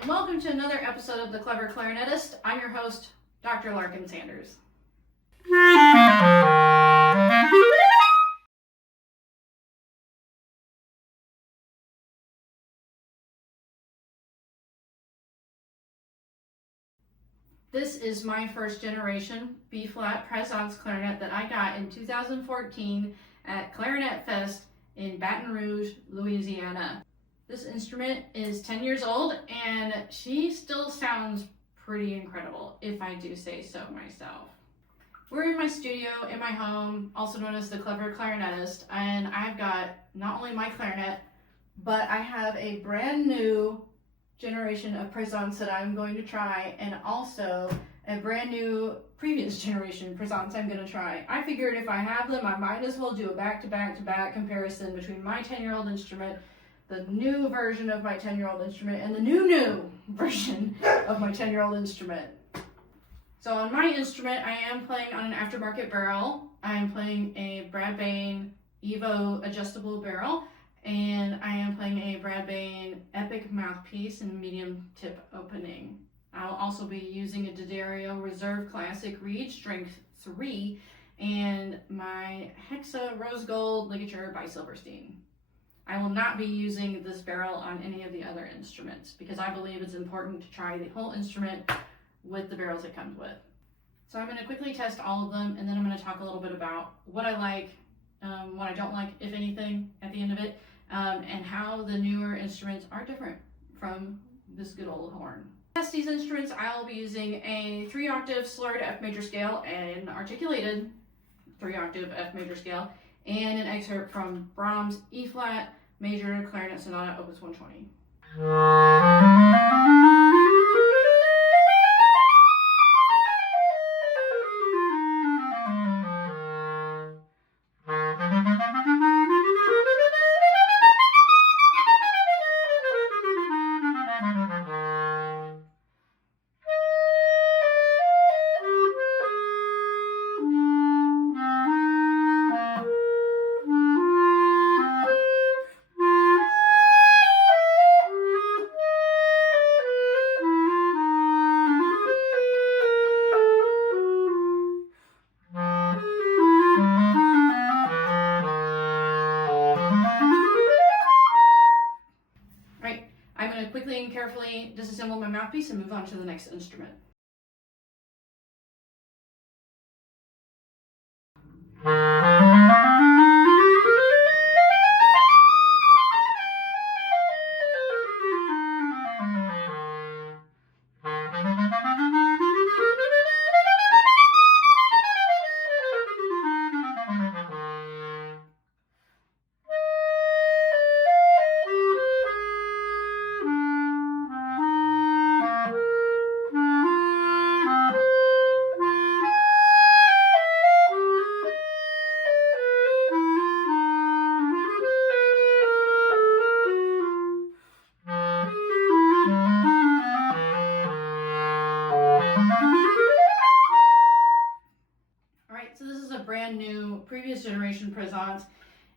and welcome to another episode of The Clever Clarinetist. I'm your host, Dr. Larkin Sanders. This is my first generation B-flat Presence clarinet that I got in 2014 at Clarinet Fest in Baton Rouge, Louisiana. This instrument is 10 years old and she still sounds pretty incredible, if I do say so myself. We're in my studio in my home, also known as The Clever Clarinetist, and I've got not only my clarinet, but I have a brand new generation of Presence that I'm going to try, and also a brand new previous generation Presence I'm going to try. I figured if I have them, I might as well do a back-to-back comparison between my 10-year-old instrument, the new version of my 10-year-old instrument, and the new version of my 10-year-old instrument. So on my instrument, I am playing on an aftermarket barrel. I am playing a Behn EVO Adjustable Barrel, and I am playing a Behn Epic Mouthpiece in medium tip opening. I'll also be using a D'Addario Reserve Classic Reed Strength 3 and my Hexa Rose Gold Ligature by Silverstein. I will not be using this barrel on any of the other instruments because I believe it's important to try the whole instrument with the barrels it comes with. So I'm going to quickly test all of them, and then I'm going to talk a little bit about what I like, what I don't like, if anything, at the end of it, and how the newer instruments are different from this good old horn. To test these instruments, I'll be using a 3-octave slurred F major scale, an articulated 3-octave F major scale, and an excerpt from Brahms' E-flat Major Clarinet Sonata, Opus 120. I'm going to quickly and carefully disassemble my mouthpiece and move on to the next instrument. So this is a brand new previous generation Presence,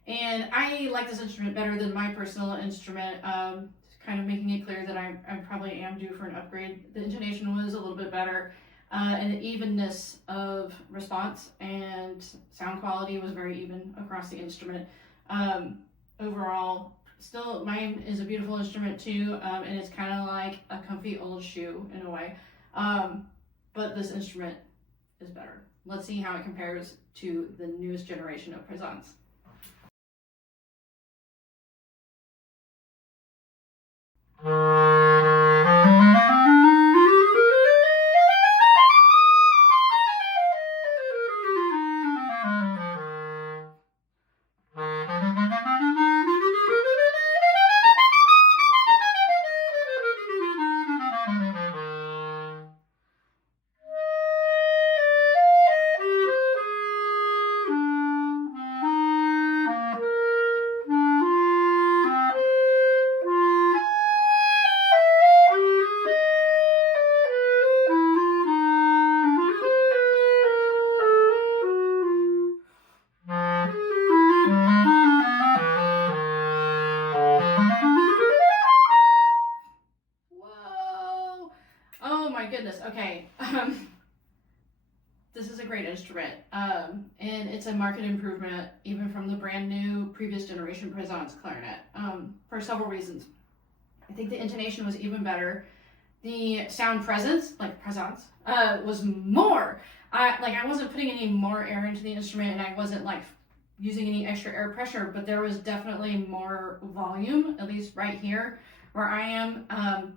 and I like this instrument better than my personal instrument, kind of making it clear that I probably am due for an upgrade. The intonation was a little bit better, and the evenness of response and sound quality was very even across the instrument. Overall, still mine is a beautiful instrument too, and it's kind of like a comfy old shoe in a way, but this instrument is better. Let's see how it compares to the newest generation of Presence. my goodness. Okay. This is a great instrument, and it's a market improvement even from the brand new previous generation Presence clarinet, for several reasons. I think the intonation was even better. The sound presence, like Presence, was more. I wasn't putting any more air into the instrument, and I wasn't like using any extra air pressure, but there was definitely more volume, at least right here where I am.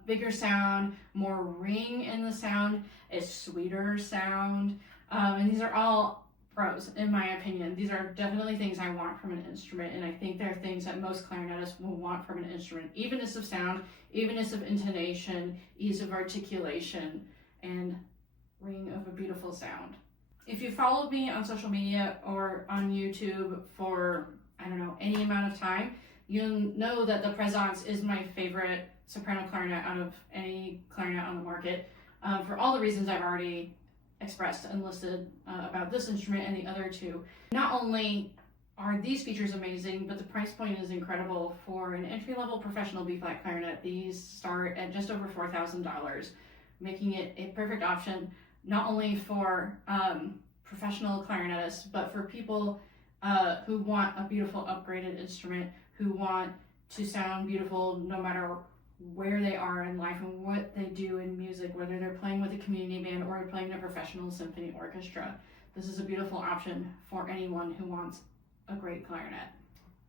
Bigger sound, more ring in the sound, a sweeter sound. And these are all pros, in my opinion. These are definitely things I want from an instrument, and I think they're things that most clarinetists will want from an instrument. Evenness of sound, evenness of intonation, ease of articulation, and ring of a beautiful sound. If you followed me on social media or on YouTube for, I don't know, any amount of time, you'll know that the Presence is my favorite soprano clarinet out of any clarinet on the market, for all the reasons I've already expressed and listed about this instrument and the other two. Not only are these features amazing, but the price point is incredible. For an entry-level professional B-flat clarinet, these start at just over $4,000, making it a perfect option not only for professional clarinetists, but for people who want a beautiful upgraded instrument, who want to sound beautiful no matter where they are in life and what they do in music, whether they're playing with a community band or playing in a professional symphony orchestra. This is a beautiful option for anyone who wants a great clarinet.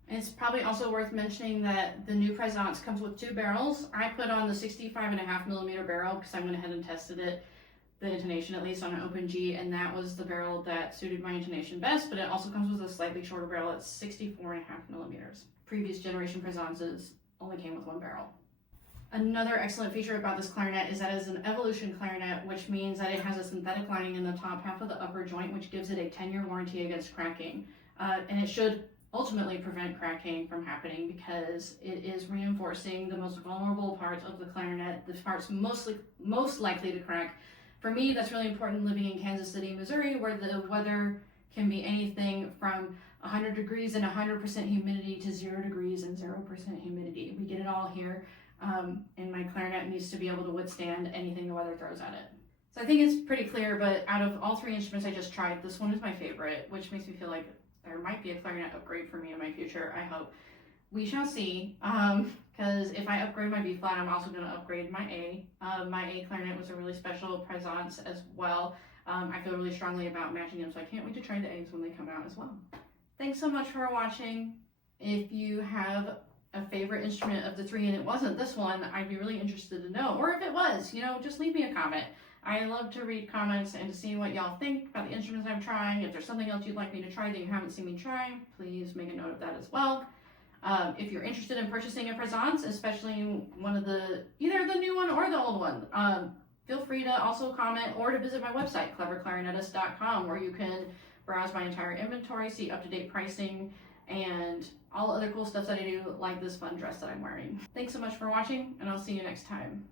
It's probably also worth mentioning that the new Presence comes with two barrels. I put on the 65.5mm barrel because I went ahead and tested it, the intonation at least, on an open G, and that was the barrel that suited my intonation best, but it also comes with a slightly shorter barrel at 64.5mm. Previous generation Presences only came with one barrel. Another excellent feature about this clarinet is that it is an evolution clarinet, which means that it has a synthetic lining in the top half of the upper joint, which gives it a 10-year warranty against cracking. And it should ultimately prevent cracking from happening because it is reinforcing the most vulnerable parts of the clarinet, the parts most likely to crack. For me, that's really important living in Kansas City, Missouri, where the weather can be anything from 100 degrees and 100% humidity to 0 degrees and 0% humidity. We get it all here. And my clarinet needs to be able to withstand anything the weather throws at it. So I think it's pretty clear, but out of all three instruments I just tried, this one is my favorite, which makes me feel like there might be a clarinet upgrade for me in my future, I hope. We shall see, because if I upgrade my B flat, I'm also going to upgrade my A. My A clarinet was a really special Presence as well. I feel really strongly about matching them, so I can't wait to try the A's when they come out as well. Thanks so much for watching. If you have a favorite instrument of the three and it wasn't this one, I'd be really interested to know. Or if it was, just leave me a comment. I love to read comments and to see what y'all think about the instruments I'm trying. If there's something else you'd like me to try that you haven't seen me try, please make a note of that as well. If you're interested in purchasing a Presence, especially one of either the new one or the old one, feel free to also comment or to visit my website, cleverclarinetist.com, where you can browse my entire inventory, see up-to-date pricing, and all other cool stuff that I do, like this fun dress that I'm wearing. Thanks so much for watching, and I'll see you next time.